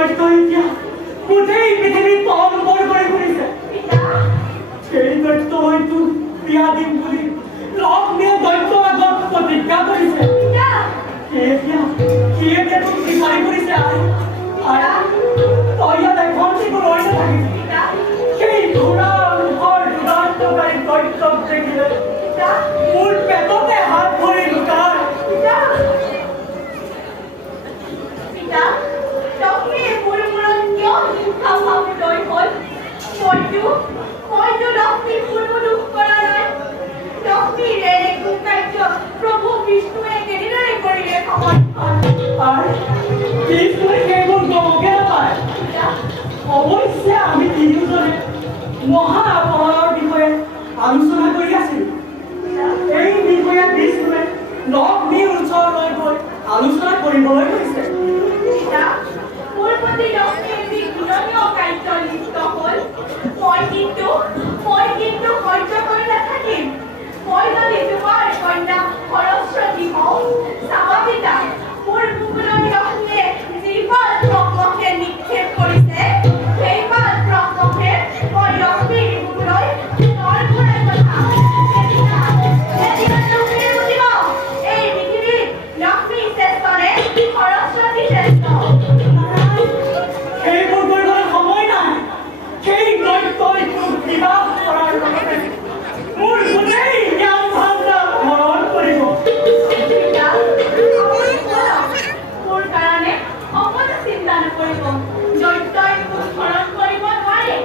দৈত্য এতিয়া গোটেই পৃথিৱী তলবৰ কৰি ফুৰিছে। সেই দৈত্য হয়তো বিয়া দিম বুলি লক্ষ্মীয়ে দৈত্যৰ আগত প্ৰতিজ্ঞা কৰিছে। সি এতিয়া তোক বিচাৰি ফুৰিছে। তই ইয়াত এখন যিটো ৰৈ নাথাকিবি। সেই ঘোঁৰা মুখৰ দুৰ্দান্তকাৰী দৈত্যক দেখিলে মোৰ পেটতে হাত ভৰি লুকায়। প্ৰভু বিষ্ণুৱে কেনেদৰে কৰিলে খবৰ অৱশ্যে আমি তিনিওজনে মহা অপহৰণৰ বিষয়ে আলোচনা কৰি আছিলো। এই বিষয়ে বিষ্ণুৱে লক্ষ্মীৰ ওচৰলৈ গৈ আলোচনা কৰিবলৈ গৈছে। মোৰ প্ৰতি লক্ষ্মী এটি ঘূৰণীয় কাৰ্য লিপ্ত হ'ল। মই কিন্তু সহ্য কৰি নাথাকিম। মই যদি তোমাৰ কন্যা সৰস্বতী হওঁ, চাবা পিতা, মোৰ বুকুলৈ লক্ষ্মীয়ে যিপাল ব্ৰহ্মকে নিক্ষেপ কৰিছে, সেইপাল ব্ৰহ্মকে মই লক্ষ্মীৰ বুকুলৈ পুনৰ ঘূৰাই পঠাম। সেইদিনা লক্ষ্মীয়ে বুজিব, এই পৃথিৱীত লক্ষ্মী শ্ৰেষ্ঠ নে সৰস্বতী শ্ৰেষ্ঠ। সেইবোৰ কৰিবলৈ সময় নাই। সেই দৈত্যই তোক বিবাহ কৰাৰ লগতে মোৰ গোটেই জ্ঞান ভাণ্ডা হৰণ কৰিব। মোৰ কাৰণে অকণো চিন্তা নকৰিব। দৈত্যই মোক হৰণ কৰিব নোৱাৰে।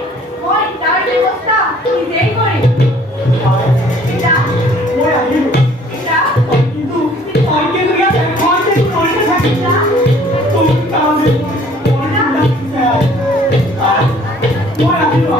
মই তাৰ ব্যৱস্থা নিজেই কৰিম। মই আহিলো, কিন্তু ইয়াত এখন কৰি নাথাকিম। মই আহিলো।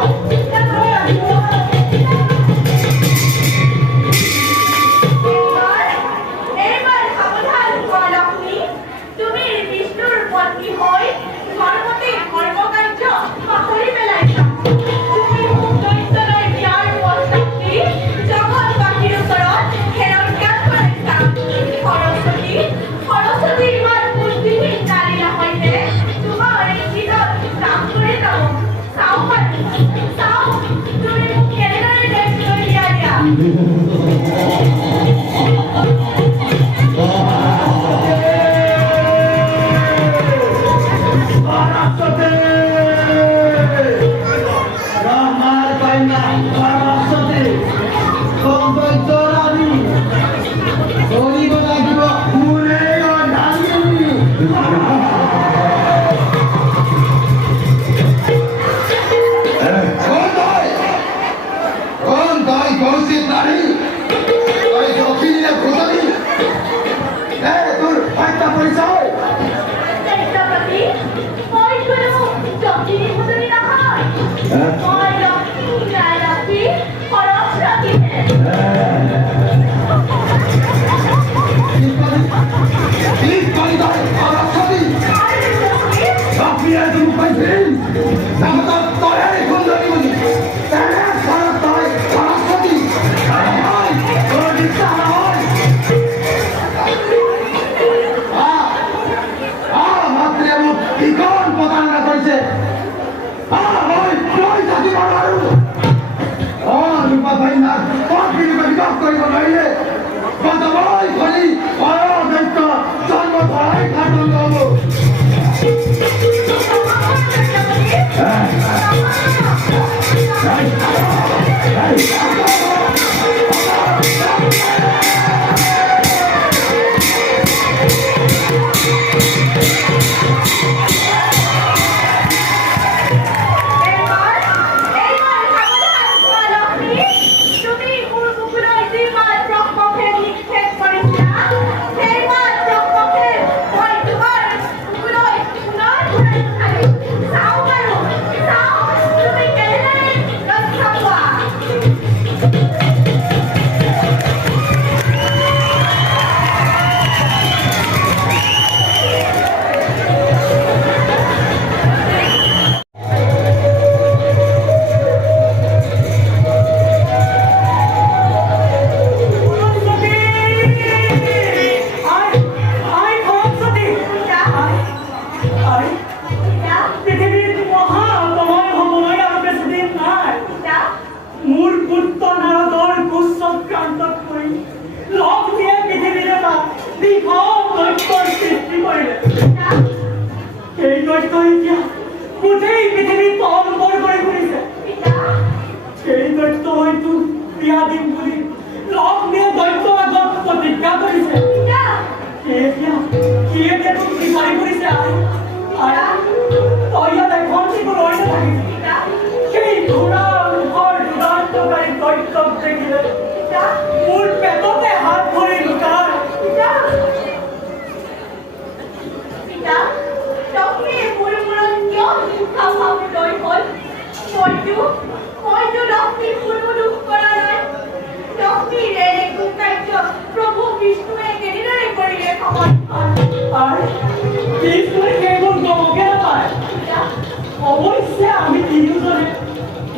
পিছে আমি তিনিওজনে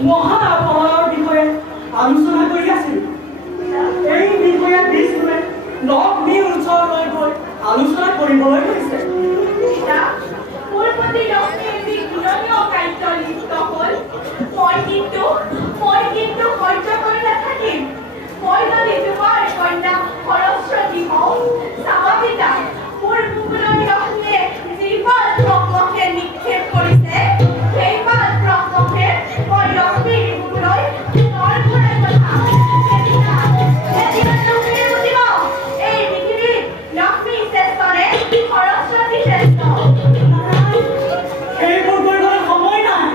মহা অপহৰণৰ বিষয়ে আলোচনা কৰি আছিলোঁ। এই বিষয়ে বিষ্ণুৱে লক্ষ্মীৰ ওচৰলৈ গৈ আলোচনা কৰিবলৈ লৈছে। পিতা, মোৰ প্ৰতি লক্ষ্মীৰ যি ঘৃণনীয় কাৰ্য লিপ্ত হ'ল, মই কিন্তু সহ্য কৰি নাথাকিম। মই যদি তোমাৰ কন্যা সৰস্বতী হওঁ, চাবা পিতা, মোৰ বুকুলৈ লক্ষ্মীয়ে যিপাল প্ৰশ্নকে নিক্ষেপ কৰিছে, সেইপাল প্ৰশ্নকে মই লক্ষ্মীৰ বুকুলৈ পুনৰ ঘূৰাই পঠাম। সেইদিনা লক্ষ্মীৰ বুজিব, এই পৃথিৱীত লক্ষ্মী শ্ৰেষ্ঠ নে সৰস্বতী শ্ৰেষ্ঠ? সেইবোৰ কৰিবলৈ সময় নাই।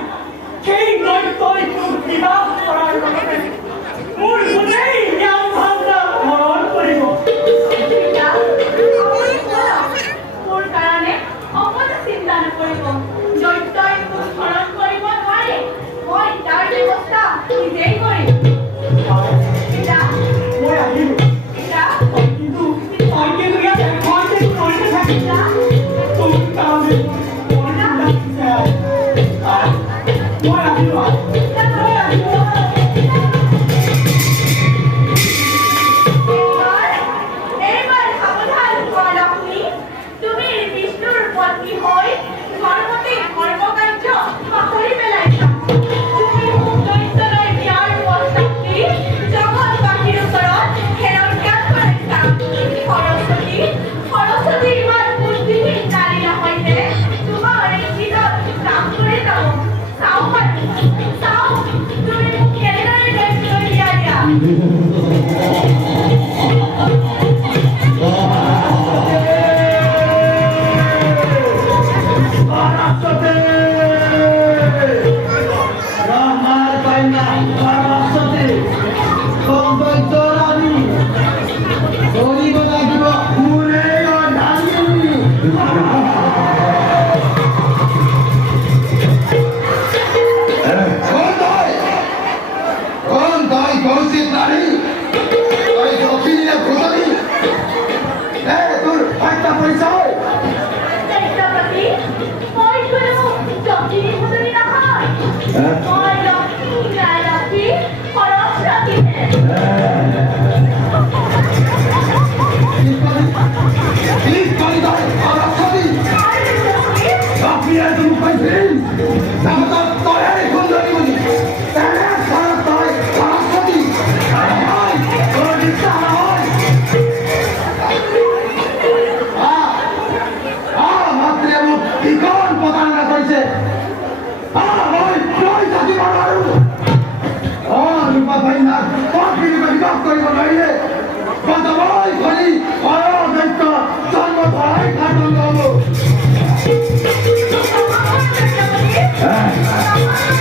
সেই দৈত্যই তোক বিবাহ কৰাৰ লগতে মোৰ গোটেই জ্ঞান ভাণ্ডাৰ হৰণ কৰিব। পিতা, আপুনি কৰক। মোৰ কাৰণে অকণো চিন্তা নকৰিব। দৈত্যই মোক হৰণ কৰিব নোৱাৰে। মই তাৰ ব্যৱস্থা নিজেই কৰিম। পিতা, মই আহিলোঁ। পিতা, কিন্তু ইয়াত এখন কৰিতে থাকিম। পিতা, তোক তাৰমানে মই লাগিছে। মই আহিলোঁ। এইবাৰ সাৱধান হোৱা লক্ষ্মী। তুমি বিষ্ণুৰ পত্নী হৈ ধৰ্মতে ধৰ্মকাৰ্য পাহৰি পেলাইছা। তুমি মোক দৈত্যলৈ বিয়াৰ প্ৰস্তাৱ দি জগতবাসীৰ ওচৰত হেৰজ্ঞান কৰাইছা। সৰস্বতী ইমান বুদ্ধিহীন নাৰী নহয় যে তোমাৰ এই দিনত কাম কৰি যাব। চাওঁ, তুমি মোক কেনেদৰে দৈত্যলৈ বিয়া দিয়া। দৈত্যপতি, মই কোনো জটিল ভুজনি নহয়। মই লক্ষ্মী ন্যায়লক্ষ্মী সৰস্বতীহে। Ah!